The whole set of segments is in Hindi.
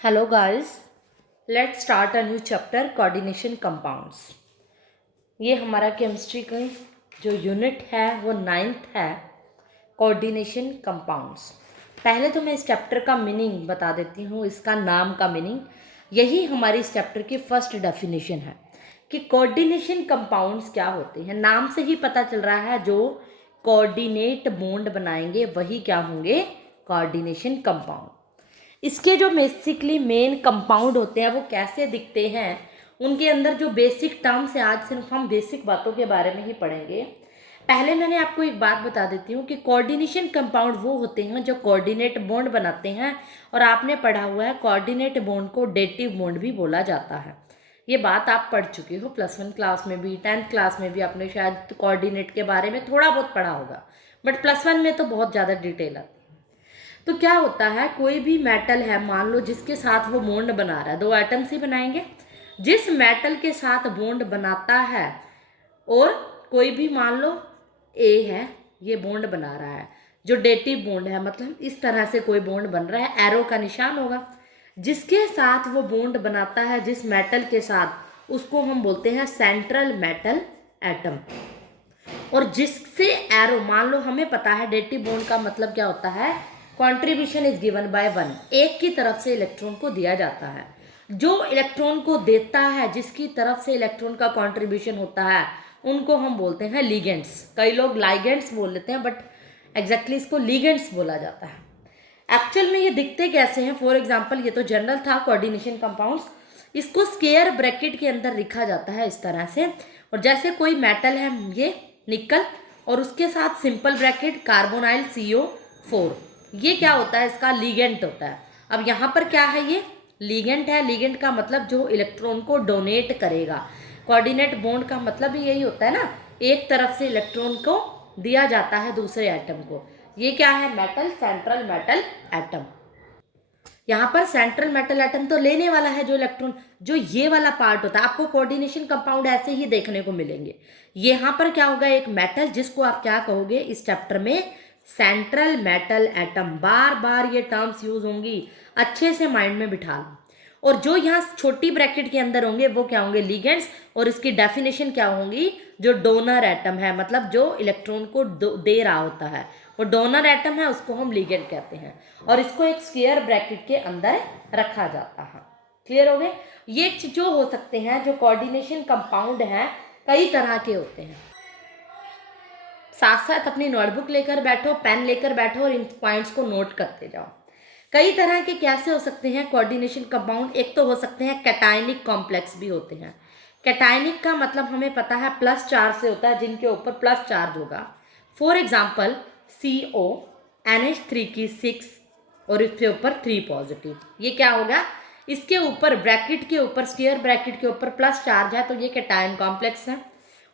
Hello guys, let's start a new chapter coordination compounds। ये हमारा केमिस्ट्री का जो यूनिट है वो 9th है, कोऑर्डिनेशन कंपाउंड्स। पहले तो मैं इस चैप्टर का मीनिंग बता देती हूँ, इसका नाम का मीनिंग। यही हमारी इस चैप्टर की फर्स्ट डेफिनेशन है कि कोऑर्डिनेशन कंपाउंड्स क्या होते हैं। नाम से ही पता चल रहा है, जो कोऑर्डिनेट बॉन्ड बनाएंगे वही क्या होंगे, कोऑर्डिनेशन कंपाउंड। इसके जो बेसिकली मेन कंपाउंड होते हैं वो कैसे दिखते हैं, उनके अंदर जो बेसिक टर्म्स है, आज सिर्फ हम बेसिक बातों के बारे में ही पढ़ेंगे। पहले मैंने आपको एक बात बता देती हूँ कि कोऑर्डिनेशन कंपाउंड वो होते हैं जो कोऑर्डिनेट बॉन्ड बनाते हैं, और आपने पढ़ा हुआ है कोऑर्डिनेट बॉन्ड को डेटिव बॉन्ड भी बोला जाता है। ये बात आप पढ़ चुके हो, +1 क्लास में भी 10th क्लास में भी आपने शायद कोऑर्डिनेट के बारे में थोड़ा बहुत पढ़ा होगा, बट +1 में तो बहुत ज़्यादा डिटेल आती है। तो क्या होता है, कोई भी मेटल है, मान लो जिसके साथ वो बॉन्ड बना रहा है, दो एटम्स ही बनाएंगे। जिस मेटल के साथ बॉन्ड बनाता है, और कोई भी मान लो ए है, ये बॉन्ड बना रहा है, जो डेटिव बॉन्ड है, मतलब इस तरह से कोई बॉन्ड बन रहा है, एरो का निशान होगा। जिसके साथ वो बॉन्ड बनाता है, जिस मेटल के साथ, उसको हम बोलते हैं सेंट्रल मेटल एटम। और जिससे एरो, मान लो हमें पता है डेटिव बॉन्ड का मतलब क्या होता है, कॉन्ट्रीब्यूशन इज गिवन बाय 1, एक की तरफ से इलेक्ट्रॉन को दिया जाता है। जो इलेक्ट्रॉन को देता है, जिसकी तरफ से इलेक्ट्रॉन का कॉन्ट्रीब्यूशन होता है, उनको हम बोलते हैं लिगेंड्स। कई लोग लाइगेंड्स बोल लेते हैं, बट एग्जैक्टली इसको लिगेंड्स बोला जाता है। एक्चुअल में ये दिखते कैसे हैं, फॉर एग्जाम्पल ये तो जनरल था कोऑर्डिनेशन कंपाउंड्स। इसको स्क्वायर ब्रैकेट के अंदर लिखा जाता है इस तरह से। और जैसे कोई मेटल है, ये निकल, और उसके साथ सिंपल ब्रैकेट कार्बोनाइल CO4, ये क्या होता है, इसका लीगेंट होता है। अब यहाँ पर क्या है, ये लीगेंट है। लीगेंट का मतलब जो इलेक्ट्रॉन को डोनेट करेगा। कोऑर्डिनेट बॉन्ड का मतलब भी यही होता है ना, एक तरफ से इलेक्ट्रॉन को दिया जाता है दूसरे एटम को। ये क्या है, मेटल, सेंट्रल मेटल एटम। यहाँ पर सेंट्रल मेटल एटम तो लेने वाला है जो इलेक्ट्रॉन, जो ये वाला पार्ट होता है। आपको कोऑर्डिनेशन कंपाउंड ऐसे ही देखने को मिलेंगे। यहाँ पर क्या होगा, एक मेटल, जिसको आप क्या कहोगे इस चैप्टर में, सेंट्रल मेटल एटम। बार बार ये टर्म्स यूज होंगी, अच्छे से माइंड में बिठा लो। और जो यहाँ छोटी ब्रैकेट के अंदर होंगे वो क्या होंगे, लिगेंड्स। और इसकी डेफिनेशन क्या होंगी, जो डोनर एटम है, मतलब जो इलेक्ट्रॉन को दे रहा होता है, वो डोनर एटम है, उसको हम लिगेंड कहते हैं। और इसको एक स्क्वायर ब्रैकेट के अंदर रखा जाता है। क्लियर हो गए। ये जो हो सकते हैं, जो कोऑर्डिनेशन कंपाउंड हैं, कई तरह के होते हैं। साथ साथ अपनी नोटबुक लेकर बैठो, पेन लेकर बैठो, और इन पॉइंट्स को नोट करते जाओ। कई तरह के कैसे हो सकते हैं कोऑर्डिनेशन कंपाउंड। एक तो हो सकते हैं कैटायनिक कॉम्प्लेक्स भी होते हैं। कैटायनिक का मतलब हमें पता है प्लस चार्ज से होता है, जिनके ऊपर प्लस चार्ज होगा। फॉर एग्जाम्पल CO NH3 की 6, और इसके ऊपर 3 पॉजिटिव। ये क्या होगा, इसके ऊपर ब्रैकेट के ऊपर, स्क्वायर ब्रैकेट के ऊपर प्लस चार्ज है, तो ये कैटायन कॉम्प्लेक्स है।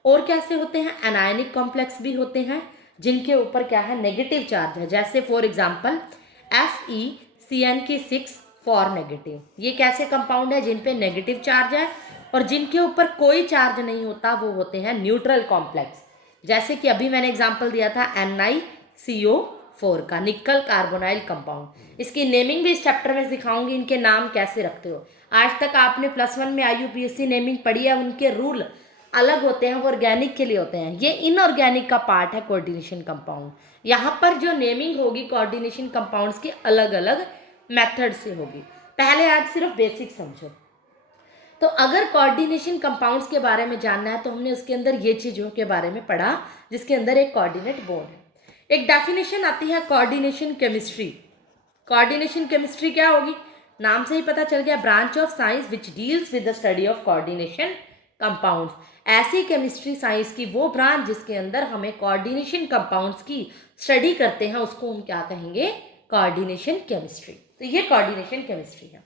और कैसे होते हैं, एनायनिक कॉम्प्लेक्स भी होते हैं, जिनके ऊपर क्या है, नेगेटिव चार्ज है। जैसे फॉर एग्जाम्पल FeCN की 6 फॉर नेगेटिव। ये कैसे कंपाउंड है, जिन पे नेगेटिव चार्ज है, और जिनके ऊपर कोई चार्ज नहीं होता, वो होते हैं न्यूट्रल कॉम्प्लेक्स। जैसे कि अभी मैंने एग्जांपल दिया था NiCO4 का, निकल कार्बोनाइल कंपाउंड। इसकी नेमिंग भी इस चैप्टर में सिखाऊंगी, इनके नाम कैसे रखते हो। आज तक आपने +1 में IUPAC नेमिंग पढ़ी है, उनके रूल अलग होते हैं, वो ऑर्गेनिक के लिए होते हैं। ये इनऑर्गेनिक का पार्ट है कोऑर्डिनेशन कंपाउंड। यहाँ पर जो नेमिंग होगी कोऑर्डिनेशन कंपाउंड्स की, अलग अलग मेथड से होगी। पहले आज सिर्फ बेसिक समझो। तो अगर कोऑर्डिनेशन कंपाउंड्स के बारे में जानना है, तो हमने उसके अंदर ये चीज़ों के बारे में पढ़ा, जिसके अंदर एक कोऑर्डिनेट बॉन्ड है। एक डेफिनेशन आती है कोऑर्डिनेशन केमिस्ट्री। कोऑर्डिनेशन केमिस्ट्री क्या होगी, नाम से ही पता चल गया, branch of science which deals with the study of coordination compounds. ऐसी केमिस्ट्री साइंस की वो ब्रांच जिसके अंदर हमें कोऑर्डिनेशन कंपाउंड्स की स्टडी करते हैं, उसको हम क्या कहेंगे, कोऑर्डिनेशन केमिस्ट्री। तो ये कोऑर्डिनेशन केमिस्ट्री है।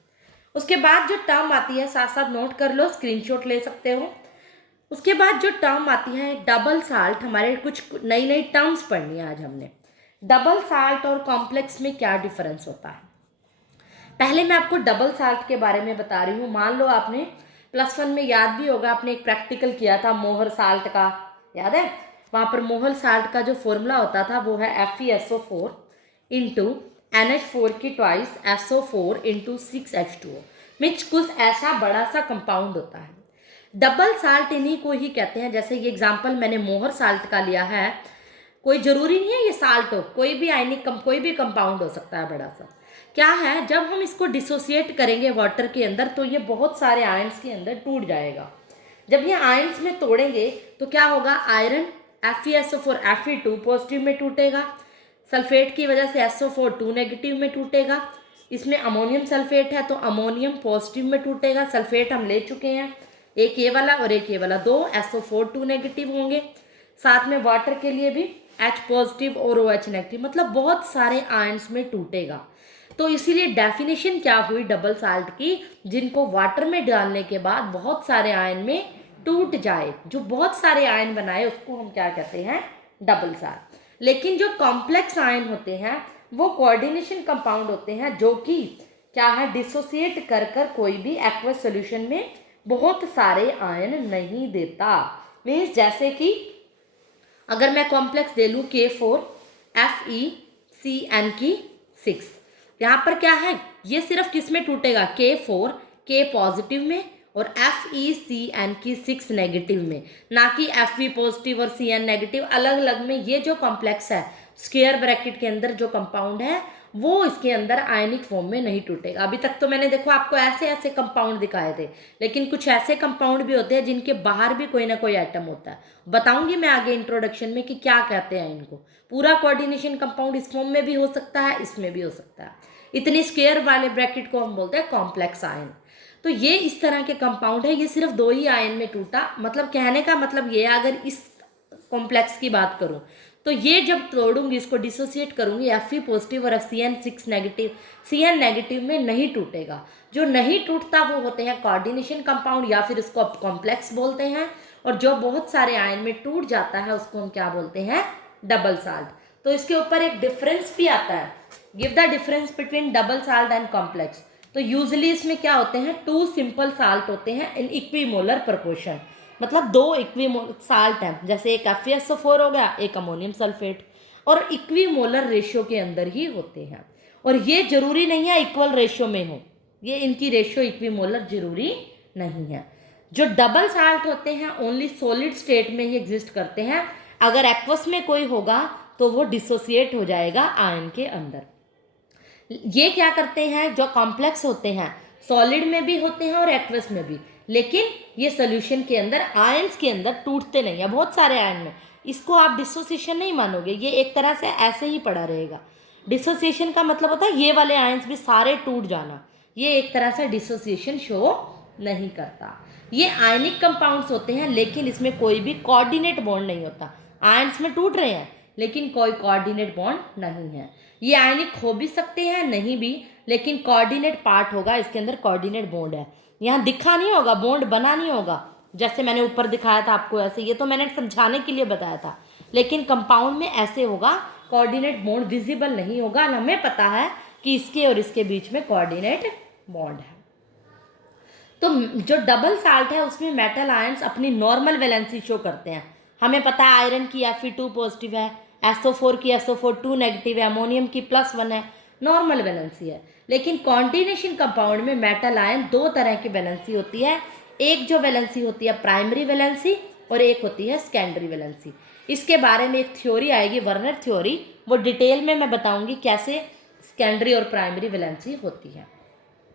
उसके बाद जो टर्म आती है, साथ साथ नोट कर लो, स्क्रीनशॉट ले सकते हो। उसके बाद जो टर्म आती है डबल साल्ट, हमारे कुछ नई नई टर्म्स पढ़नी है आज हमने। डबल साल्ट और कॉम्प्लेक्स में क्या डिफरेंस होता है, पहले मैं आपको डबल साल्ट के बारे में बता रही हूँ। मान लो आपने +1 में, याद भी होगा, आपने एक प्रैक्टिकल किया था मोहर साल्ट का, याद है। वहाँ पर मोहर साल्ट का जो फॉर्मूला होता था वो है FeSO4 इंटू NH4 की twice SO4 into 6H2O, means कुछ ऐसा बड़ा सा कंपाउंड होता है। डबल साल्ट इन्हीं को ही कहते हैं। जैसे ये एग्जाम्पल मैंने मोहर साल्ट का लिया है, कोई ज़रूरी नहीं है ये साल्ट हो, कोई भी आयनिक कोई भी कंपाउंड हो सकता है बड़ा सा। क्या है, जब हम इसको डिसोसिएट करेंगे वाटर के अंदर तो ये बहुत सारे आयंस के अंदर टूट जाएगा। जब ये आयंस में तोड़ेंगे तो क्या होगा, आयरन FeSO4 Fe2 पॉजिटिव में टूटेगा, सल्फेट की वजह से SO4 2 नेगेटिव में टूटेगा। इसमें अमोनियम सल्फेट है तो अमोनियम पॉजिटिव में टूटेगा, सल्फेट हम ले चुके हैं, एक ये वाला और एक ये वाला, दो SO4 2 नेगेटिव होंगे। साथ में वाटर के लिए भी H पॉजिटिव और OH नेगेटिव, मतलब बहुत सारे आयंस में टूटेगा। तो इसीलिए डेफिनेशन क्या हुई डबल साल्ट की, जिनको वाटर में डालने के बाद बहुत सारे आयन में टूट जाए, जो बहुत सारे आयन बनाए उसको हम क्या कहते हैं, डबल साल्ट। लेकिन जो कॉम्प्लेक्स आयन होते हैं वो कोऑर्डिनेशन कंपाउंड होते हैं, जो कि क्या है, डिसोसिएट कर कर कोई भी एक्वस सॉल्यूशन में बहुत सारे आयन नहीं देता। मीन्स जैसे कि अगर मैं कॉम्प्लेक्स दे लूँ K4FeCN6, यहाँ पर क्या है, ये सिर्फ किस में टूटेगा, K4 K पॉजिटिव में और FeCN6 नेगेटिव में, ना कि Fe पॉजिटिव और Cn नेगेटिव अलग अलग में। ये जो कॉम्प्लेक्स है स्क्वायर ब्रैकेट के अंदर जो कंपाउंड है वो इसके अंदर आयनिक फॉर्म में नहीं टूटेगा। अभी तक तो मैंने देखो आपको ऐसे ऐसे कंपाउंड दिखाए थे, लेकिन कुछ ऐसे कंपाउंड भी होते हैं जिनके बाहर भी कोई ना कोई एटम होता है। बताऊंगी मैं आगे इंट्रोडक्शन में कि क्या कहते हैं इनको। पूरा कोऑर्डिनेशन कंपाउंड इस फॉर्म में भी हो सकता है, इसमें भी हो सकता है। इतनी स्क्वायर वाले ब्रैकेट को हम बोलते हैं कॉम्प्लेक्स आयन। तो ये इस तरह के कंपाउंड है, ये सिर्फ दो ही आयन में टूटा। मतलब कहने का मतलब ये है, अगर इस कॉम्प्लेक्स की बात करूं तो ये जब तोड़ूंगी, इसको डिसोसिएट करूंगी, Fe पॉजिटिव और CN6 नेगेटिव, Cn नेगेटिव में नहीं टूटेगा। जो नहीं टूटता वो होते हैं कोऑर्डिनेशन कंपाउंड, या फिर उसको कॉम्प्लेक्स बोलते हैं। और जो बहुत सारे आयन में टूट जाता है उसको हम क्या बोलते हैं, डबल साल्ट। तो इसके ऊपर एक डिफरेंस भी आता है, give the difference between double salt and complex. तो यूजुअली इसमें क्या होते हैं, टू सिंपल साल्ट होते हैं इन इक्विमोलर प्रोपोर्शन, मतलब दो इक्विमोलर साल्ट हैं, जैसे एक FeSO4 हो गया, एक अमोनियम सल्फेट, और इक्विमोलर रेशियो के अंदर ही होते हैं। और ये जरूरी नहीं है इक्वल रेशियो में हो, ये इनकी रेशियो इक्विमोलर जरूरी नहीं है। जो डबल साल्ट होते हैं ओनली सॉलिड स्टेट में ही एग्जिस्ट करते हैं। अगर एक्वस में कोई होगा तो वो डिसोसिएट हो जाएगा आयन के अंदर। ये क्या करते हैं, जो कॉम्प्लेक्स होते हैं सॉलिड में भी होते हैं और एक्वस में भी, लेकिन ये सोल्यूशन के अंदर आयंस के अंदर टूटते नहीं है, बहुत सारे आयन में। इसको आप डिसोसिएशन नहीं मानोगे, ये एक तरह से ऐसे ही पड़ा रहेगा। डिसोसिएशन का मतलब होता है ये वाले आयंस भी सारे टूट जाना, ये एक तरह से डिसोसिएशन शो नहीं करता। ये आयनिक कंपाउंड्स होते हैं, लेकिन इसमें कोई भी कोऑर्डिनेट बॉन्ड नहीं होता। आयंस में टूट रहे हैं लेकिन कोई कोऑर्डिनेट बॉन्ड नहीं है। ये आयनिक हो भी सकते हैं, नहीं भी, लेकिन कोऑर्डिनेट पार्ट होगा, इसके अंदर कोऑर्डिनेट बॉन्ड है। यहाँ दिखा नहीं होगा, बॉन्ड बना नहीं होगा, जैसे मैंने ऊपर दिखाया था आपको ऐसे, ये तो मैंने समझाने के लिए बताया था। लेकिन कंपाउंड में ऐसे होगा, कोऑर्डिनेट बॉन्ड विजिबल नहीं होगा, हमें पता है कि इसके और इसके बीच में कोऑर्डिनेट बॉन्ड है। तो जो डबल साल्ट है उसमें मेटल आयंस अपनी नॉर्मल वैलेंसी शो करते हैं। हमें पता है आयरन की Fe2 पॉजिटिव है, SO4 की SO4 2 नेगेटिव है, अमोनियम की +1 है, नॉर्मल वैलेंसी है। लेकिन कॉन्टिनेशन कंपाउंड में मेटल आयन दो तरह की वैलेंसी होती है। एक जो वैलेंसी होती है प्राइमरी वैलेंसी, और एक होती है सेकेंडरी वैलेंसी। इसके बारे में एक थ्योरी आएगी, वर्नर थ्योरी, वो डिटेल में मैं बताऊंगी कैसे सेकेंडरी और प्राइमरी वैलेंसी होती है,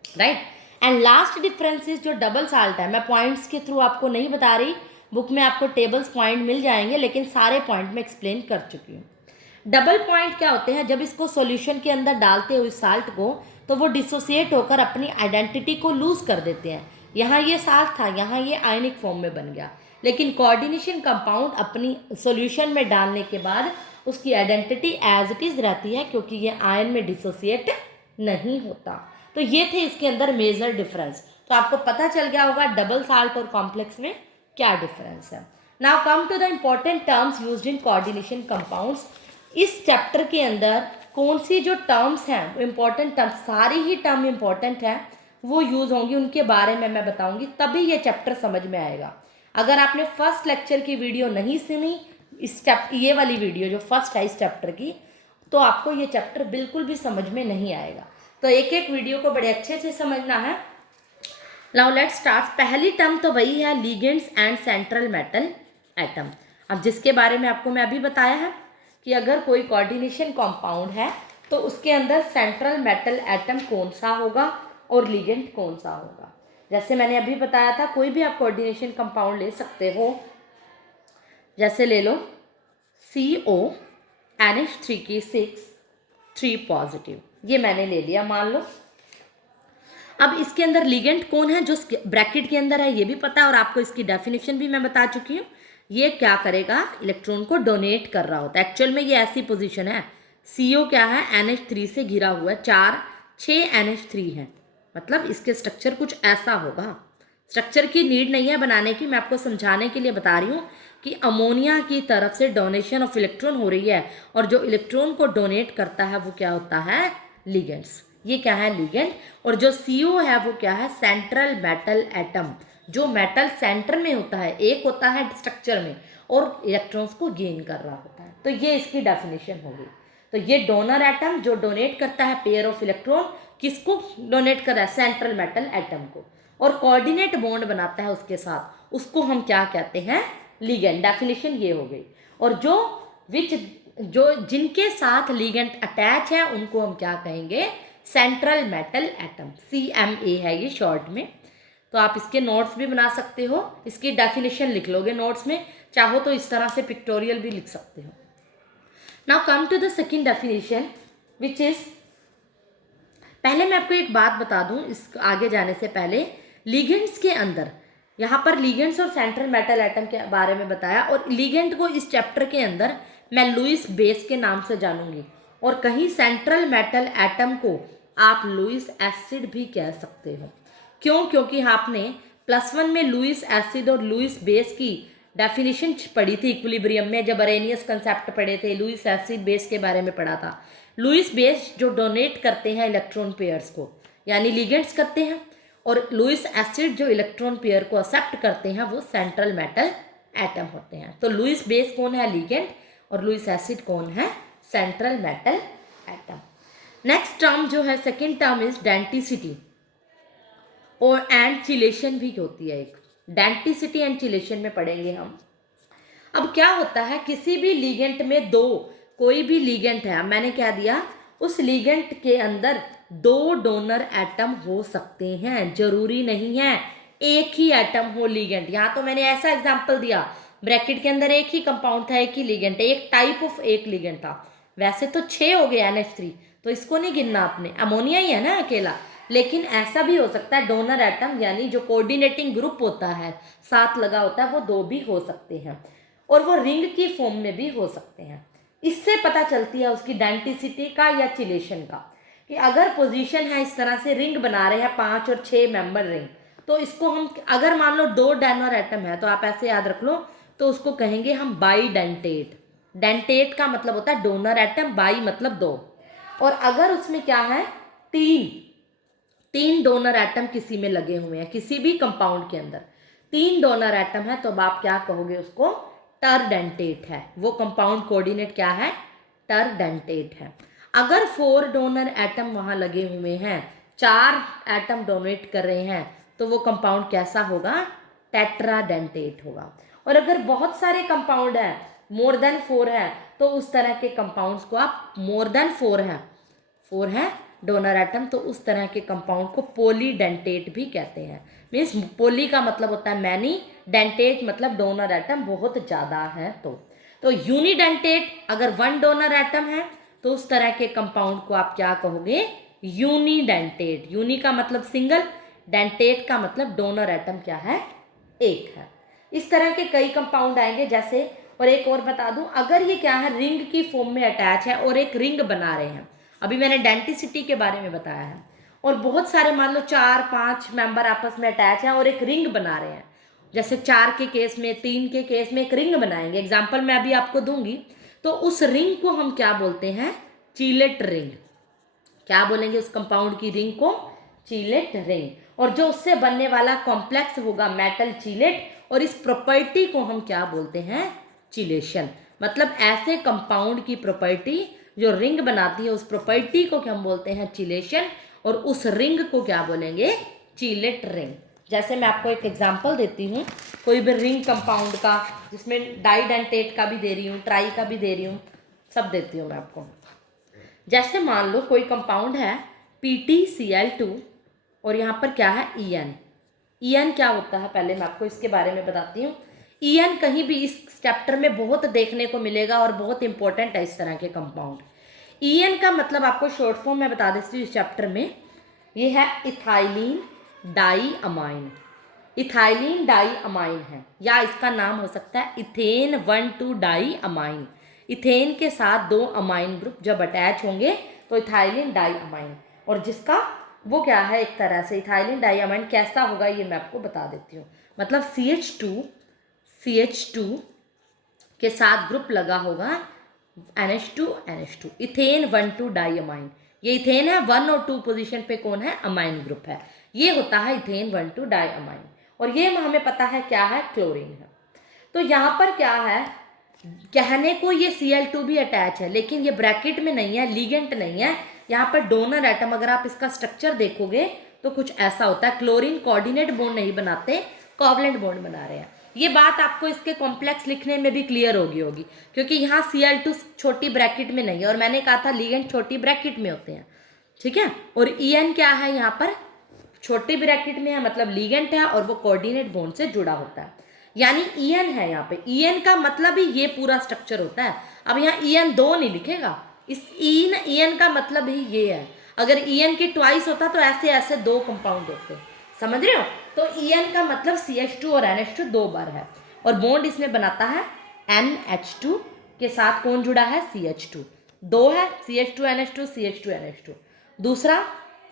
right. And last difference is जो डबल साल्ट है, मैं पॉइंट्स के थ्रू आपको नहीं बता रही, बुक में आपको टेबल्स पॉइंट मिल जाएंगे, लेकिन सारे पॉइंट में एक्सप्लेन कर चुकी हूँ। डबल पॉइंट क्या होते हैं, जब इसको सॉल्यूशन के अंदर डालते हो इस साल्ट को, तो वो डिसोसिएट होकर अपनी आइडेंटिटी को लूज कर देते हैं। यहाँ ये साल्ट था, यहाँ ये आयनिक फॉर्म में बन गया। लेकिन कोऑर्डिनेशन कंपाउंड अपनी सॉल्यूशन में डालने के बाद उसकी आइडेंटिटी एज इट इज रहती है, क्योंकि ये आयन में डिसोसिएट नहीं होता। तो ये थे इसके अंदर मेजर डिफरेंस। तो आपको पता चल गया होगा डबल साल्ट और कॉम्प्लेक्स में क्या डिफरेंस है। Now come to the important terms used in coordination compounds. इस चैप्टर के अंदर कौन सी जो टर्म्स हैं, इम्पोर्टेंट टर्म्स, सारी ही टर्म इम्पोर्टेंट है, वो यूज़ होंगी, उनके बारे में मैं बताऊंगी, तभी ये चैप्टर समझ में आएगा। अगर आपने फर्स्ट लेक्चर की वीडियो नहीं सुनी, इस ये वाली वीडियो जो फर्स्ट है इस चैप्टर की, तो आपको ये चैप्टर बिल्कुल भी समझ में नहीं आएगा। तो एक एक वीडियो को बड़े अच्छे से समझना है। Now let's start. पहली टर्म तो वही है ligands and central metal atom. अब जिसके बारे में आपको मैं अभी बताया है कि अगर कोई कोऑर्डिनेशन कंपाउंड है तो उसके अंदर सेंट्रल मेटल एटम कौन सा होगा और लिगेंड कौन सा होगा। जैसे मैंने अभी बताया था, कोई भी आप कोऑर्डिनेशन कंपाउंड ले सकते हो। जैसे ले लो CO NH3 3 पॉजिटिव, ये मैंने ले लिया मान लो। अब इसके अंदर लिगेंड कौन है, जो ब्रैकेट के अंदर है ये भी पता है और आपको इसकी डेफिनेशन भी मैं बता चुकी हूँ। ये क्या करेगा, इलेक्ट्रॉन को डोनेट कर रहा होता है। एक्चुअल में ये ऐसी पोजीशन है, CO क्या है, NH3 से घिरा हुआ है, 6 NH3 है, मतलब इसके स्ट्रक्चर कुछ ऐसा होगा। स्ट्रक्चर की नीड नहीं है बनाने की, मैं आपको समझाने के लिए बता रही हूँ कि अमोनिया की तरफ से डोनेशन ऑफ इलेक्ट्रॉन हो रही है और जो इलेक्ट्रॉन को डोनेट करता है वो क्या होता है, लिगेंड्स। ये क्या है, लिगेंड। और जो CO है वो क्या है, सेंट्रल मेटल एटम। जो मेटल सेंटर में होता है, एक होता है स्ट्रक्चर में और इलेक्ट्रॉन्स को गेन कर रहा होता है। तो ये इसकी डेफिनेशन होगी। तो ये डोनर एटम जो डोनेट करता है पेयर ऑफ इलेक्ट्रॉन, किसको डोनेट कर रहा है, सेंट्रल मेटल एटम को, और कोऑर्डिनेट बॉन्ड बनाता है उसके साथ, उसको हम क्या कहते हैं, लिगेंड। डेफिनेशन ये हो गई। और जो जिनके साथ लिगेंड अटैच है उनको हम क्या कहेंगे, सेंट्रल मेटल एटम, CMA है ये शॉर्ट में। तो आप इसके नोट्स भी बना सकते हो, इसकी डेफिनेशन लिख लोगे नोट्स में, चाहो तो इस तरह से पिक्टोरियल भी लिख सकते हो। Now come to the second definition which is, पहले मैं आपको एक बात बता दूं इस आगे जाने से पहले, लिगेंड्स के अंदर, यहाँ पर लिगेंड्स और सेंट्रल मेटल एटम के बारे में बताया, और लिगेंड को इस चैप्टर के अंदर मैं लुईस बेस के नाम से जानूंगी, और कहीं सेंट्रल मेटल एटम को आप लुईस एसिड भी कह सकते हो। क्यों, क्योंकि आपने +1 में लुईस एसिड और लुईस बेस की डेफिनेशन पढ़ी थी इक्विलिब्रियम में, जब अरेनियस कंसेप्ट पढ़े थे, लुईस एसिड बेस के बारे में पढ़ा था। लुईस बेस जो डोनेट करते हैं इलेक्ट्रॉन पेयर्स को, यानी लिगेंड्स करते हैं, और लुईस एसिड जो इलेक्ट्रॉन पेयर को एक्सेप्ट करते हैं वो सेंट्रल मेटल एटम होते हैं। तो लुईस बेस कौन है, लिगेंड, और लुईस एसिड कौन है, central metal atom. Next term जो है, सेकेंड टर्म इज डेंटिसिटी और एंड चिलेशन भी होती है एक। डेंटिसिटी एंड चिलेशन में पढ़ेंगे हम। अब क्या होता है, किसी भी लिगेंड में कोई भी लिगेंड है, मैंने क्या दिया, उस लिगेंड के अंदर 2 डोनर एटम हो सकते हैं, जरूरी नहीं है एक ही एटम हो लिगेंड। यहाँ तो मैंने ऐसा एग्जांपल दिया, ब्रैकेट के अंदर एक ही कंपाउंड था, एक ही लिगेंड है, एक टाइप ऑफ एक लिगेंड था। वैसे तो 6 हो गए NH3, तो इसको नहीं गिनना आपने, अमोनिया ही है ना अकेला। लेकिन ऐसा भी हो सकता है डोनर एटम, यानी जो कोऑर्डिनेटिंग ग्रुप होता है, साथ लगा होता है, वो 2 भी हो सकते हैं, और वो रिंग की फॉर्म में भी हो सकते हैं। इससे पता चलती है उसकी डेंटिसिटी का या चिलेशन का, कि अगर पोजीशन है इस तरह से, रिंग बना रहे हैं 5 और 6 मेंबर रिंग, तो इसको हम, अगर मान लो 2 डोनर एटम है तो आप ऐसे याद रख लो, तो उसको कहेंगे हम बाई डेंटेट। डेंटेट का मतलब होता है डोनर एटम, बाई मतलब 2। और अगर उसमें क्या है, 3 डोनर एटम किसी में लगे हुए हैं, किसी भी कंपाउंड के अंदर 3 डोनर एटम है, तो अब आप क्या कहोगे, उसको टरडेंटेट है। वो कंपाउंड कोऑर्डिनेट क्या है, टरडेंटेट है। अगर 4 डोनर एटम वहां लगे हुए हैं, 4 एटम डोनेट कर रहे हैं, तो वो कंपाउंड कैसा होगा, टेट्राडेंटेट होगा। और अगर बहुत सारे कंपाउंड है, मोर देन 4 है, तो उस तरह के कंपाउंड्स को आप, मोर देन 4 है डोनर एटम, तो उस तरह के कंपाउंड को पॉलीडेंटेट भी कहते हैं। मीन्स पोली का मतलब होता है मैनी, डेंटेट मतलब डोनर एटम बहुत ज़्यादा है। तो यूनिडेंटेट, अगर 1 डोनर एटम है तो उस तरह के कंपाउंड को आप क्या कहोगे, यूनिडेंटेट। यूनि का मतलब सिंगल, डेंटेट का मतलब डोनर एटम क्या है, एक है। इस तरह के कई कंपाउंड आएंगे जैसे, और एक और बता दूं, अगर ये क्या है, रिंग की फॉर्म में अटैच है और एक रिंग बना रहे हैं, अभी मैंने डेंटिसिटी के बारे में बताया है, और बहुत सारे मान लो 4-5 मेंबर आपस में अटैच हैं और एक रिंग बना रहे हैं, जैसे 4 के केस में, 3 के केस में एक रिंग बनाएंगे, एग्जाम्पल मैं अभी आपको दूंगी, तो उस रिंग को हम क्या बोलते हैं, चीलेट रिंग। क्या बोलेंगे उस कंपाउंड की रिंग को, चीलेट रिंग। और जो उससे बनने वाला कॉम्प्लेक्स होगा मेटल चीलेट, और इस प्रॉपर्टी को हम क्या बोलते हैं, चिलेशन। मतलब ऐसे कंपाउंड की प्रॉपर्टी जो रिंग बनाती है उस प्रॉपर्टी को क्या हम बोलते हैं, चिलेशन, और उस रिंग को क्या बोलेंगे, चिलेट रिंग। जैसे मैं आपको एक एग्जांपल देती हूँ कोई भी रिंग कंपाउंड का, जिसमें डाइडेंटेट का भी दे रही हूँ, ट्राई का भी दे रही हूँ, सब देती हूँ मैं आपको। जैसे मान लो कोई कंपाउंड है PtCl2 और यहाँ पर क्या है EN। EN क्या होता है पहले मैं आपको इसके बारे में बताती हूँ। EN कहीं भी इस चैप्टर में बहुत देखने को मिलेगा और बहुत इंपॉर्टेंट है इस तरह के कंपाउंड। EN का मतलब आपको शॉर्ट फॉर्म में बता देती हूँ इस चैप्टर में, ये है ethylenediamine. Ethylenediamine है, या इसका नाम हो सकता है इथेन 1,2 डाई अमाइन। इथेन के साथ 2 अमाइन ग्रुप जब अटैच होंगे तो इथाइलिन डाई अमाइन, और जिसका वो क्या है, एक तरह से इथाइलिन डाई अमाइन कैसा होगा ये मैं आपको बता देती हूँ। मतलब CH2 के साथ ग्रुप लगा होगा NH2 इथेन 1,2 डाई अमाइन। ये इथेन है, 1 और 2 पोजीशन पे कौन है, अमाइन ग्रुप है, ये होता है इथेन 1,2 डाई अमाइन। और ये हमें पता है क्या है, क्लोरीन है। तो यहाँ पर क्या है, कहने को ये Cl2 भी अटैच है, लेकिन ये ब्रैकेट में नहीं है, लिगेंट नहीं है। यहाँ पर डोनर एटम, अगर आप इसका स्ट्रक्चर देखोगे तो कुछ ऐसा होता है, क्लोरीन कोऑर्डिनेट बॉन्ड नहीं बनाते, कोवलेंट बॉन्ड बना रहे हैं। ये बात आपको इसके कॉम्प्लेक्स लिखने में भी क्लियर होगी, क्योंकि यहाँ Cl2 छोटी ब्रैकेट में नहीं है, और मैंने कहा था लिगेंड छोटी ब्रैकेट में होते हैं, ठीक है। और En क्या है, यहाँ पर छोटी ब्रैकेट में है, मतलब लिगेंड है, और वो कोऑर्डिनेट बॉन्ड से जुड़ा होता है, यानी En है यहाँ पे। En का मतलब ही ये पूरा स्ट्रक्चर होता है। अब यहाँ En2 नहीं लिखेगा, इस En का मतलब ही ये है। अगर En की ट्वाइस होता तो ऐसे ऐसे 2 कंपाउंड होते, समझ रहे हो। तो En का मतलब CH2 और NH2 2 बार है, और बॉन्ड इसमें बनाता है NH2 के साथ कौन जुड़ा है, CH2। 2 है, CH2 NH2 CH2 NH2, दूसरा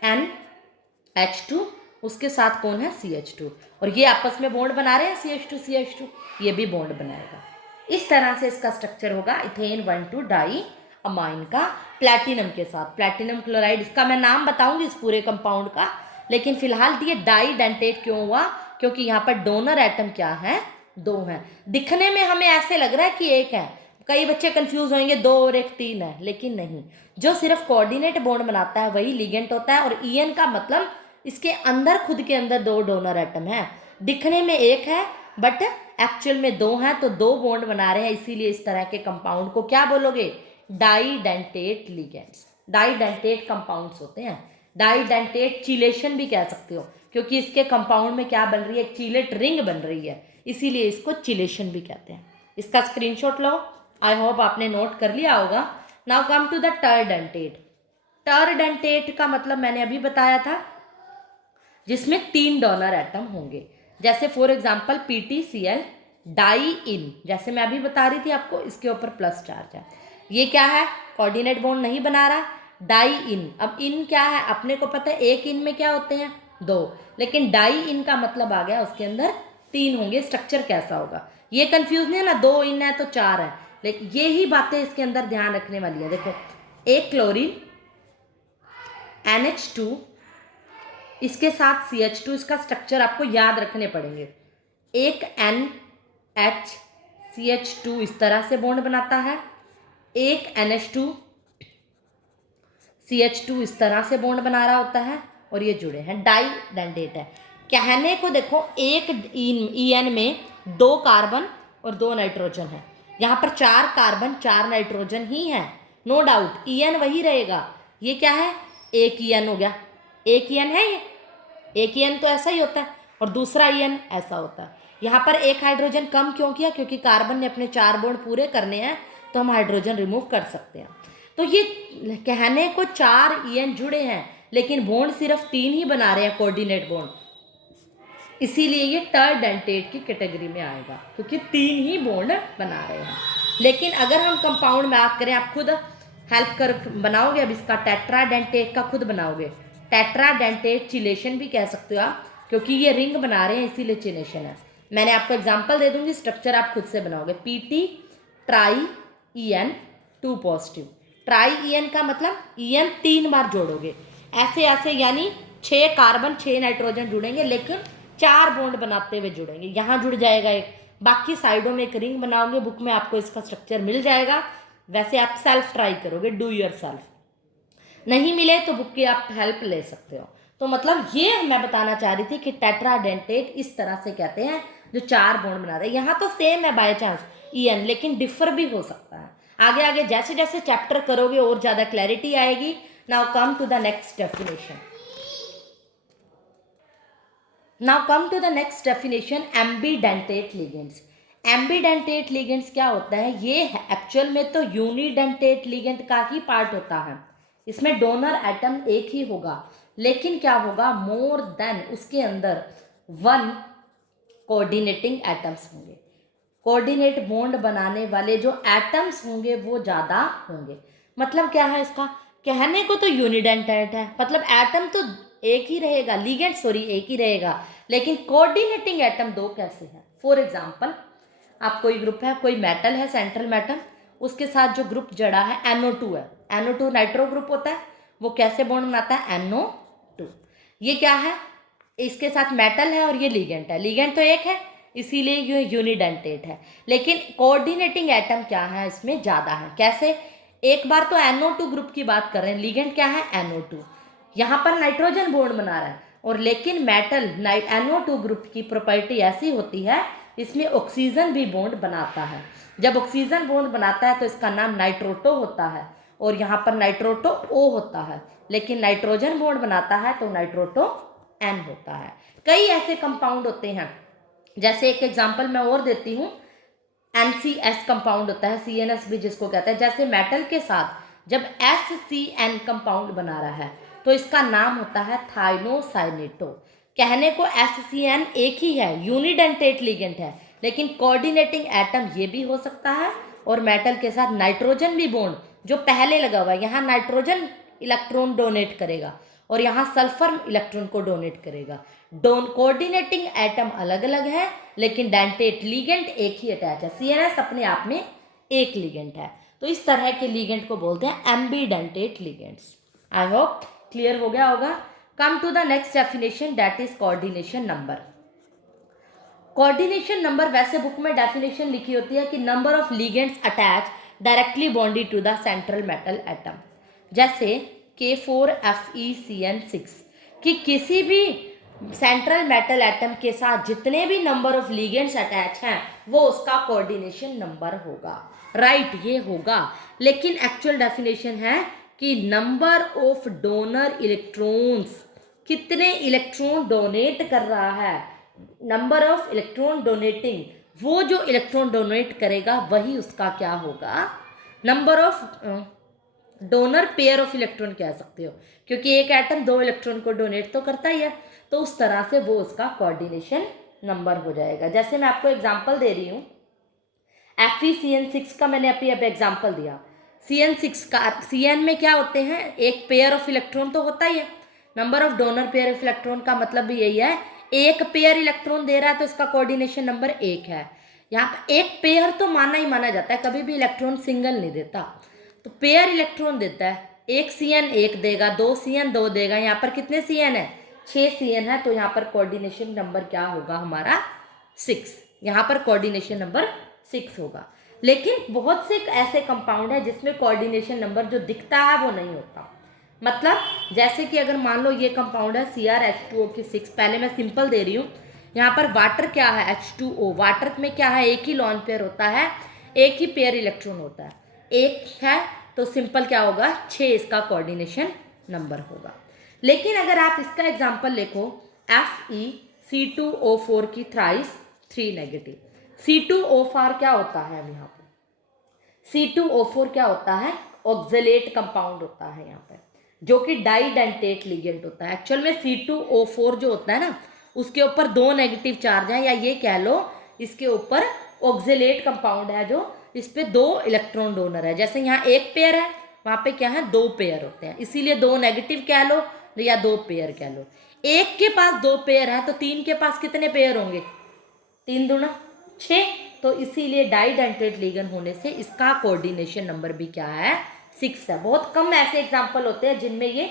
NH2 उसके साथ कौन है, CH2, और ये आपस में बॉन्ड बना रहे हैं CH2 ये भी बॉन्ड बनाएगा। इस तरह से इसका स्ट्रक्चर होगा इथेन 1,2 डाई अमाइन का, प्लैटिनम के साथ, प्लैटिनम क्लोराइड। इसका मैं नाम बताऊंगी इस पूरे कंपाउंड का, लेकिन फिलहाल ये डाई डेंटेट क्यों हुआ, क्योंकि यहाँ पर डोनर एटम क्या है, 2 हैं। दिखने में हमें ऐसे लग रहा है कि 1 है, कई बच्चे कंफ्यूज होंगे 2 और 1 3 है, लेकिन नहीं, जो सिर्फ कोऑर्डिनेट बॉन्ड बनाता है वही लिगेंट होता है। और En का मतलब इसके अंदर, खुद के अंदर 2 डोनर एटम है, दिखने में 1 है बट एक्चुअल में 2 हैं, तो 2 बॉन्ड बना रहे हैं, इसीलिए इस तरह के कंपाउंड को क्या बोलोगे, डाइडेंटेट लिगेंड्स, डाइडेंटेट कंपाउंड्स होते हैं। डाइडेंटेट चिलेशन भी कह सकते हो, क्योंकि इसके कंपाउंड में क्या बन रही है, एक चिलेट रिंग बन रही है, इसीलिए इसको चिलेशन भी कहते हैं। इसका स्क्रीनशॉट लो, आई होप आपने नोट कर लिया होगा। Now come to the tridentate. Tridentate का मतलब मैंने अभी बताया था, जिसमें 3 डोनर एटम होंगे, जैसे फॉर एग्जांपल PtCl डाई इन, जैसे मैं अभी बता रही थी आपको, इसके ऊपर प्लस चार्ज है, ये क्या है, कोऑर्डिनेट बॉन्ड नहीं बना रहा, डाई इन। अब इन क्या है, अपने को पता है एक इन में क्या होते हैं, 2, लेकिन डाई इन का मतलब आ गया उसके अंदर 3 होंगे। स्ट्रक्चर कैसा होगा, ये कंफ्यूज नहीं है ना, 2 इन है तो 4 है, लेकिन ये ही बातें इसके अंदर ध्यान रखने वाली है। देखो, एक क्लोरीन NH2, इसके साथ CH2, इसका स्ट्रक्चर आपको याद रखने पड़ेंगे। एक NHCH2 इस तरह से बॉन्ड बनाता है, एक NH2 CH2 इस तरह से बॉन्ड बना रहा होता है, और ये जुड़े हैं, डाइडेंटेट है। कहने को देखो, एक En में 2 कार्बन और 2 नाइट्रोजन है, यहाँ पर 4 कार्बन 4 नाइट्रोजन ही है, नो डाउट En वही रहेगा। ये क्या है, एक En हो गया, एक En है, ये एक En तो ऐसा ही होता है, और दूसरा En ऐसा होता है। यहाँ पर एक हाइड्रोजन कम क्यों किया, क्योंकि कार्बन ने अपने 4 बॉन्ड पूरे करने हैं, तो हम हाइड्रोजन रिमूव कर सकते हैं। तो ये कहने को 4 En जुड़े हैं, लेकिन बॉन्ड सिर्फ 3 ही बना रहे हैं, कोऑर्डिनेट बॉन्ड, इसीलिए ये टरडेंटेट की कैटेगरी में आएगा, क्योंकि 3 ही बॉन्ड बना रहे हैं। लेकिन अगर हम कंपाउंड में बात करें, आप खुद हेल्प कर बनाओगे, अब इसका टेट्राडेंटेट का खुद बनाओगे, टेट्राडेंटेट चिलेशन भी कह सकते हो आप, क्योंकि ये रिंग बना रहे हैं इसीलिए चिलेशन है। मैंने आपको एग्जांपल दे दूंगी, स्ट्रक्चर आप खुद से बनाओगे। Pt try En 2 positive, try En का मतलब En 3 बार जोड़ोगे, ऐसे ऐसे, यानी 6 कार्बन 6 नाइट्रोजन जुड़ेंगे, लेकिन 4 बॉन्ड बनाते हुए जुड़ेंगे। यहाँ जुड़ जाएगा एक, बाकी साइडों में एक रिंग बनाओगे, बुक में आपको इसका स्ट्रक्चर मिल जाएगा। वैसे आप सेल्फ ट्राई करोगे, डू योर सेल्फ। नहीं मिले तो बुक की आप हेल्प ले सकते हो। तो मतलब ये मैं बताना चाह रही थी कि टेट्राडेंटेट इस तरह से कहते हैं जो 4 बॉन्ड बना रहे हैं। यहाँ तो सेम है बाय चांस EN, लेकिन डिफर भी हो सकता है। आगे आगे जैसे जैसे चैप्टर करोगे और ज़्यादा क्लैरिटी आएगी। Now come to the next definition. Now come to the next definition, ambidentate ligands. Ambidentate ligands क्या होता है? ये एक्चुअल में तो यूनिडेंटेट लिगेंड का ही पार्ट होता है। इसमें डोनर एटम एक ही होगा, लेकिन क्या होगा, मोर देन उसके अंदर 1 कोऑर्डिनेटिंग एटम्स होंगे। कोऑर्डिनेट बॉन्ड बनाने वाले जो एटम्स होंगे वो ज़्यादा होंगे। मतलब क्या है इसका कहने को? तो यूनिडेंटेट है, मतलब एटम तो एक ही रहेगा, लिगेंड सॉरी एक ही रहेगा, लेकिन कोऑर्डिनेटिंग एटम 2 कैसे है? फॉर एग्जांपल, आप कोई ग्रुप है, कोई मेटल है, सेंट्रल मेटल, उसके साथ जो ग्रुप जड़ा है NO2 है, NO2 नाइट्रो ग्रुप होता है, वो कैसे बॉन्ड बनाता है? NO2। ये क्या है? इसके साथ मेटल है और ये लिगेंड है, लिगेंड तो एक है इसीलिए ये यूनिडेंटेट है, लेकिन कोऑर्डिनेटिंग एटम क्या है इसमें? ज़्यादा है। कैसे? एक बार तो NO2 ग्रुप की बात कर रहे हैं, लिगेंड क्या है? NO2। यहाँ पर नाइट्रोजन बॉन्ड बना रहा है, और लेकिन मेटल NO2 ग्रुप की प्रॉपर्टी ऐसी होती है, इसमें ऑक्सीजन भी बॉन्ड बनाता है। जब ऑक्सीजन बॉन्ड बनाता है तो इसका नाम नाइट्रोटो होता है, और यहाँ पर नाइट्रोटो O होता है, लेकिन नाइट्रोजन बॉन्ड बनाता है तो नाइट्रोटो N होता है। कई ऐसे कंपाउंड होते हैं, जैसे एक एग्जांपल मैं और देती हूँ, NCS कंपाउंड होता है, CNS भी जिसको कहते हैं। जैसे मेटल के साथ जब SCN कंपाउंड बना रहा है तो इसका नाम होता है थाइनोसाइनेटो। कहने को SCN एक ही है, यूनिडेंटेट लिगेंड है, लेकिन कोऑर्डिनेटिंग एटम ये भी हो सकता है, और मेटल के साथ नाइट्रोजन भी बॉन्ड जो पहले लगा हुआ है, यहाँ नाइट्रोजन इलेक्ट्रॉन डोनेट करेगा और यहाँ सल्फर इलेक्ट्रॉन को डोनेट करेगा। कोऑर्डिनेटिंग एटम अलग अलग है, लेकिन डेंटेट लिगेंड एक ही अटैच है। CNS अपने आप में एक लिगेंड है। तो इस तरह के लिगेंड को बोलते हैं ambidentate ligands. I hope clear हो गया होगा। Come to the next definition, that is coordination number. Coordination number, वैसे बुक में डेफिनेशन लिखी होती है कि number of ligands attach directly bonded to the central metal atom. जैसे K4FeCN6 कि किसी भी सेंट्रल मेटल एटम के साथ जितने भी नंबर ऑफ लिगेंड्स अटैच हैं वो उसका कोऑर्डिनेशन नंबर होगा। राइट, ये होगा, लेकिन एक्चुअल डेफिनेशन है कि नंबर ऑफ डोनर इलेक्ट्रॉन्स, कितने इलेक्ट्रॉन डोनेट कर रहा है, नंबर ऑफ इलेक्ट्रॉन डोनेटिंग, वो जो इलेक्ट्रॉन डोनेट करेगा वही उसका क्या होगा, number of donor pair of electron कह सकते हो, क्योंकि एक एटम 2 इलेक्ट्रॉन को डोनेट तो करता ही है, तो उस तरह से वो उसका कोऑर्डिनेशन नंबर हो जाएगा। जैसे मैं आपको एग्जांपल दे रही हूँ, FeCN6 का मैंने अभी अब एग्जांपल दिया। CN6 का, CN में क्या होते हैं, एक पेयर ऑफ इलेक्ट्रॉन तो होता ही है। Number of donor pair of electron का मतलब भी यही है, एक पेयर इलेक्ट्रॉन दे रहा है तो इसका कोऑर्डिनेशन नंबर 1 है। यहाँ पर एक पेयर तो माना ही माना जाता है, कभी भी इलेक्ट्रॉन सिंगल नहीं देता, तो पेयर इलेक्ट्रॉन देता है। एक CN 1 देगा, 2 CN 2 देगा। यहाँ पर कितने CN है? 6 CN है, तो यहाँ पर कोऑर्डिनेशन नंबर क्या होगा हमारा? 6। यहाँ पर कोऑर्डिनेशन नंबर 6 होगा। लेकिन बहुत से ऐसे कंपाउंड है जिसमें कोऑर्डिनेशन नंबर जो दिखता है वो नहीं होता। मतलब जैसे कि अगर मान लो ये कंपाउंड है CrH2O की 6, पहले मैं सिंपल दे रही हूँ। यहाँ पर वाटर क्या है? H2O। वाटर में क्या है? एक ही लॉन पेयर होता है, एक ही पेयर इलेक्ट्रॉन होता है, एक है, तो सिंपल क्या होगा? 6 इसका कोऑर्डिनेशन नंबर होगा। लेकिन अगर आप इसका एग्जांपल देखो, FeC2O4 की थ्राइस 3 नेगेटिव। C2O4 क्या होता है? अब यहाँ पर C2O4 क्या होता है? ऑक्जेलेट कंपाउंड होता है यहाँ पर, जो कि डाइडेंटेट लिगेंड होता है। एक्चुअल में C2O4 जो होता है ना, उसके ऊपर 2 नेगेटिव चार्ज है, या ये कह लो इसके ऊपर ऑक्जेलेट कंपाउंड है, जो इस पे 2 इलेक्ट्रॉन डोनर है। जैसे यहाँ एक पेयर है, वहाँ पे क्या है? 2 पेयर होते हैं, इसीलिए 2 नेगेटिव कह लो या 2 पेयर कह लो। एक के पास 2 पेयर है तो 3 के पास कितने पेयर होंगे? 3 दूना 6। तो इसीलिए डाइडेंटेट लिगेंड होने से इसका कोऑर्डिनेशन नंबर भी क्या है? 6 है। बहुत कम ऐसे एग्जाम्पल होते हैं जिनमें ये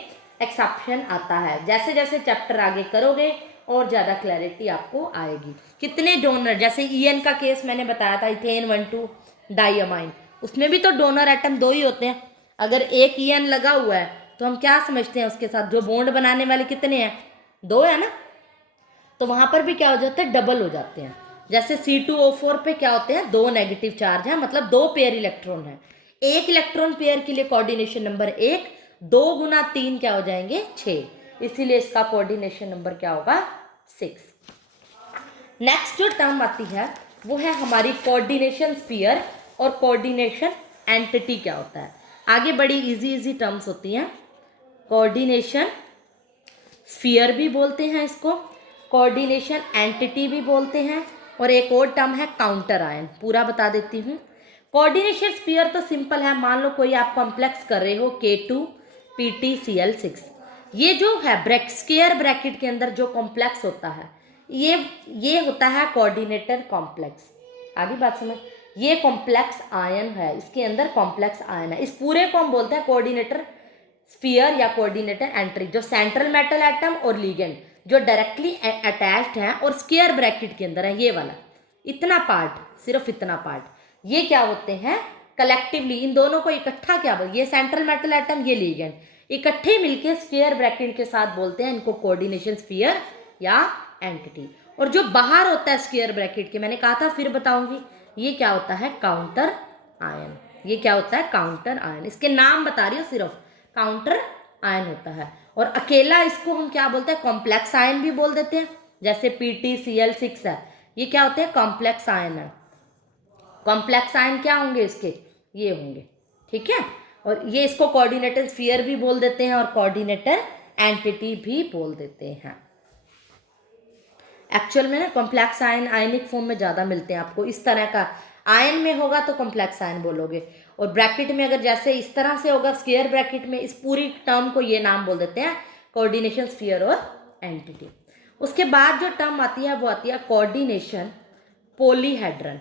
एक्सेप्शन आता है। जैसे जैसे चैप्टर आगे करोगे और ज़्यादा क्लैरिटी आपको आएगी। कितने डोनर, जैसे EN का केस मैंने बताया था, इथेन 1,2 डाइअमाइन, उसमें भी तो डोनर एटम दो ही होते हैं। अगर एक ईएन लगा हुआ है तो हम क्या समझते हैं उसके साथ, जो बॉन्ड बनाने वाले कितने हैं, दो है ना, तो वहां पर भी क्या हो जाता है, डबल हो जाते हैं। जैसे C2O4 पे क्या होते हैं, दो नेगेटिव चार्ज है, मतलब दो पेयर इलेक्ट्रॉन है। एक इलेक्ट्रॉन पेयर के लिए कोऑर्डिनेशन नंबर 1, 2 गुना 3 क्या हो जाएंगे, 6, इसीलिए इसका कोऑर्डिनेशन नंबर क्या होगा, 6। नेक्स्ट जो टर्म आती है वो है हमारी कोऑर्डिनेशन स्फीयर और कोऑर्डिनेशन एंटिटी क्या होता है। आगे बड़ी इजी इजी टर्म्स होती हैं। कोऑर्डिनेशन स्फीयर भी बोलते हैं इसको, कोऑर्डिनेशन एंटिटी भी बोलते हैं, और एक और टर्म है काउंटर आयन। पूरा बता देती हूँ। कोऑर्डिनेशन स्फीयर तो सिंपल है, मान लो कोई आप कॉम्प्लेक्स कर रहे हो K2PtCl6, ये जो है स्क्वायर ब्रैकेट के अंदर जो कॉम्प्लेक्स होता है ये होता है कोऑर्डिनेटर कॉम्प्लेक्स। आगे बात समझ, ये कॉम्प्लेक्स आयन है, इसके अंदर कॉम्प्लेक्स आयन है, इस पूरे को हम बोलते हैं कोऑर्डिनेटर स्फीयर या कोऑर्डिनेटर एंट्री। जो सेंट्रल मेटल एटम और लिगेंड जो डायरेक्टली अटैच्ड है और स्क्वायर ब्रैकेट के अंदर है, ये वाला इतना पार्ट, सिर्फ इतना पार्ट, ये क्या होते हैं कलेक्टिवली, इन दोनों को इकट्ठा क्या बोलते, ये सेंट्रल मेटल एटम, ये लिगेंड, इकट्ठे मिलके स्क्वायर ब्रैकेट के साथ बोलते हैं इनको कोऑर्डिनेशन स्फीयर या एंटिटी। और जो बाहर होता है स्क्वायर ब्रैकेट के, मैंने कहा था फिर बताऊंगी, ये क्या होता है काउंटर आयन। ये क्या होता है काउंटर आयन, इसके नाम बता रही हूँ सिर्फ, काउंटर आयन होता है। और अकेला इसको हम क्या बोलते हैं, कॉम्प्लेक्स आयन भी बोल देते हैं। जैसे PtCl6 है, ये क्या होते हैं कॉम्प्लेक्स आयन है। कॉम्प्लेक्स आयन क्या होंगे इसके, ये होंगे, ठीक है। और ये इसको कोऑर्डिनेटर स्फीयर भी बोल देते हैं और कोऑर्डिनेटर एंटिटी भी बोल देते हैं। एक्चुअल में ना कॉम्प्लेक्स आयन आयनिक फॉर्म में ज़्यादा मिलते हैं आपको, इस तरह का आयन में होगा तो कॉम्प्लेक्स आयन बोलोगे, और ब्रैकेट में अगर जैसे इस तरह से होगा स्क्वायर ब्रैकेट में, इस पूरी टर्म को ये नाम बोल देते हैं कोऑर्डिनेशन स्फीयर और एंटिटी। उसके बाद जो टर्म आती है वो आती है कोऑर्डिनेशन पॉलीहेड्रन।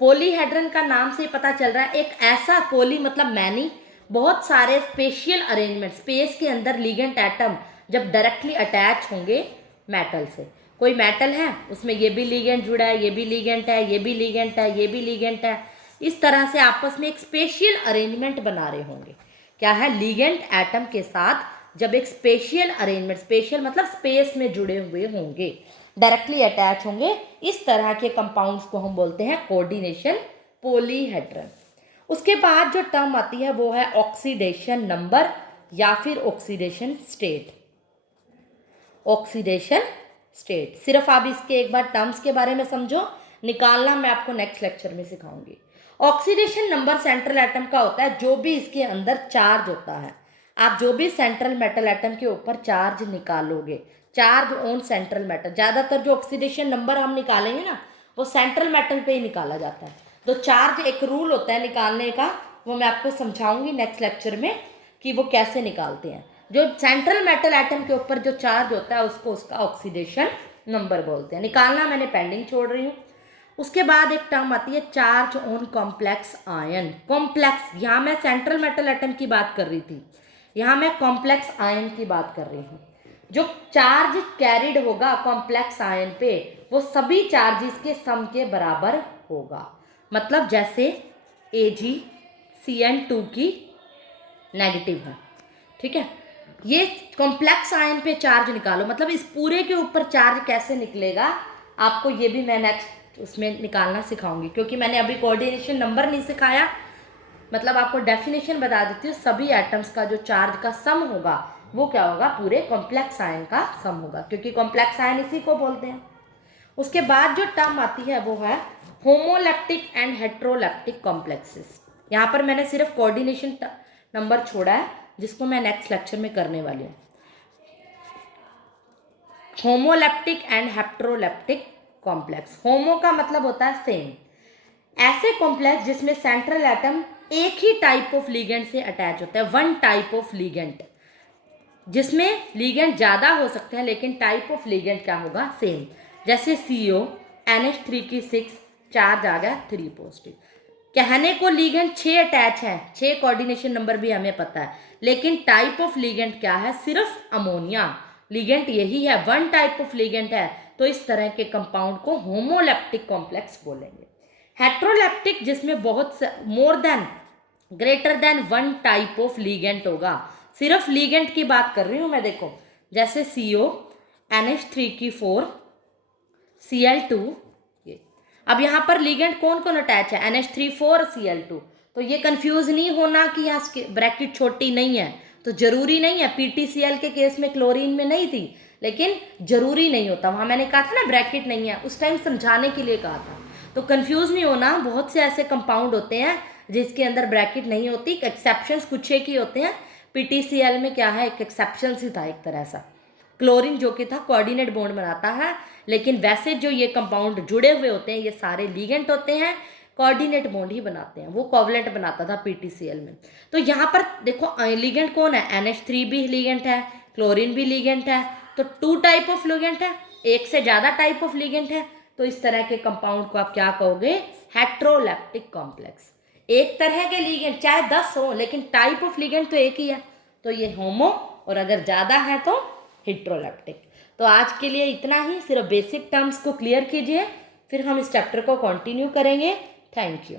पॉलीहेड्रन का नाम से पता चल रहा है, एक ऐसा पॉली मतलब मैनी, बहुत सारे स्पेशियल अरेंजमेंट, स्पेस के अंदर लिगेंड एटम जब डायरेक्टली अटैच होंगे मेटल से, कोई मेटल है उसमें ये भी लिगेंड जुड़ा है, ये भी लिगेंड है, ये भी लिगेंड है, ये भी लिगेंड है, इस तरह से आपस में एक स्पेशियल अरेंजमेंट बना रहे होंगे। क्या है, लिगेंड एटम के साथ जब एक स्पेशियल अरेंजमेंट, स्पेशियल मतलब स्पेस में जुड़े हुए होंगे, डायरेक्टली अटैच होंगे, इस तरह के कंपाउंड्स को हम बोलते हैं कोऑर्डिनेशन पॉलीहेड्रन। उसके बाद जो टर्म आती है वो है ऑक्सीडेशन नंबर या फिर ऑक्सीडेशन स्टेट। ऑक्सीडेशन स्टेट, सिर्फ आप इसके एक बार टर्म्स के बारे में समझो, निकालना मैं आपको नेक्स्ट लेक्चर में सिखाऊंगी। ऑक्सीडेशन नंबर सेंट्रल एटम का होता है जो भी इसके अंदर चार्ज होता है, आप जो भी सेंट्रल मेटल एटम के ऊपर चार्ज निकालोगे, चार्ज ऑन सेंट्रल मेटल, ज़्यादातर जो ऑक्सीडेशन नंबर हम निकालेंगे ना वो सेंट्रल मेटल पे ही निकाला जाता है। तो चार्ज एक रूल होता है निकालने का, वो मैं आपको समझाऊंगी नेक्स्ट लेक्चर में कि वो कैसे निकालते हैं। जो सेंट्रल मेटल एटम के ऊपर जो चार्ज होता है उसको उसका ऑक्सीडेशन नंबर बोलते हैं, निकालना मैंने पेंडिंग छोड़ रही हूँ। उसके बाद एक टर्म आती है charge on complex ion. Complex, यहाँ मैं सेंट्रल मेटल एटम की बात कर रही थी, यहाँ मैं कॉम्प्लेक्स आयन की बात कर रही हूँ। जो चार्ज कैरिड होगा कॉम्प्लेक्स आयन पे वो सभी चार्जेस के सम के बराबर होगा। मतलब जैसे AgCN2 की नेगेटिव है, ठीक है, ये कॉम्प्लेक्स आयन पे चार्ज निकालो, मतलब इस पूरे के ऊपर चार्ज कैसे निकलेगा आपको ये भी मैं नेक्स्ट उसमें निकालना सिखाऊंगी, क्योंकि मैंने अभी कोऑर्डिनेशन नंबर नहीं सिखाया। मतलब आपको डेफिनेशन बता देती हूँ, सभी एटम्स का जो चार्ज का सम होगा वो क्या होगा, पूरे कॉम्प्लेक्स आयन का सम होगा, क्योंकि कॉम्प्लेक्स आयन इसी को बोलते हैं। उसके बाद जो टर्म आती है वो है होमोलेप्टिक एंड हेट्रोलेप्टिक कॉम्प्लेक्सेस। यहाँ पर मैंने सिर्फ कोऑर्डिनेशन नंबर छोड़ा है जिसको मैं नेक्स्ट लेक्चर में करने वाली हूँ। होमोलेप्टिक एंड हेट्रोलेप्टिक कॉम्प्लेक्स, होमो का मतलब होता है सेम, ऐसे कॉम्प्लेक्स जिसमें सेंट्रल एटम एक ही टाइप ऑफ लिगेंड से अटैच होता है, वन टाइप ऑफ लिगेंड, जिसमें लिगेंड ज़्यादा हो सकते हैं लेकिन टाइप ऑफ लिगेंड क्या होगा, सेम। जैसे CO NH3 की 6 चार्ज आ गया 3 पॉजिटिव। कहने को लिगेंड 6 अटैच है, 6 कोऑर्डिनेशन नंबर भी हमें पता है, लेकिन टाइप ऑफ लिगेंड क्या है, सिर्फ अमोनिया लिगेंड यही है, वन टाइप ऑफ लिगेंड है, तो इस तरह के कंपाउंड को होमोलेप्टिक कॉम्प्लेक्स बोलेंगे। हेट्रोलैप्टिक जिसमें बहुत more than greater than one type of ligand होगा। सिर्फ लीगेंट की बात कर रही हूँ मैं, देखो जैसे CO NH3 की 4 Cl2, ये अब यहाँ पर लीगेंट कौन कौन अटैच है, NH3 4 Cl2। तो ये कंफ्यूज नहीं होना कि यहाँ ब्रैकेट छोटी नहीं है, तो जरूरी नहीं है। PTCl के केस में क्लोरीन में नहीं थी, लेकिन जरूरी नहीं होता, वहाँ मैंने कहा था ना ब्रैकेट नहीं है, उस टाइम समझाने के लिए कहा था। तो कंफ्यूज नहीं होना, बहुत से ऐसे कंपाउंड होते हैं जिसके अंदर ब्रैकेट नहीं होती, एक्सेप्शंस कुछ एक ही होते हैं। PTCl में क्या है, एक एक्सेप्शन ही था एक तरह सा, क्लोरीन जो कि था कोऑर्डिनेट बॉन्ड बनाता है, लेकिन वैसे जो ये कंपाउंड जुड़े हुए होते हैं ये सारे लीगेंट होते हैं, कोऑर्डिनेट बॉन्ड ही बनाते हैं, वो कोवलेंट बनाता था PTCl में। तो यहाँ पर देखो लीगेंट कौन है, NH3 भी लीगेंट है, क्लोरीन भी लीगेंट है, तो 2 टाइप ऑफ लीगेंट है, एक से ज़्यादा टाइप ऑफ लीगेंट है। तो इस तरह के कंपाउंड को आप क्या कहोगे, हेट्रोलैप्टिक कॉम्प्लेक्स। एक तरह के लीगेंट चाहे 10 हो, लेकिन टाइप ऑफ लीगेंट तो एक ही है, तो ये होमो, और अगर ज़्यादा है तो हेट्रोलैप्टिक। तो आज के लिए इतना ही, सिर्फ बेसिक टर्म्स को क्लियर कीजिए, फिर हम इस चैप्टर को कंटिन्यू करेंगे। Thank you.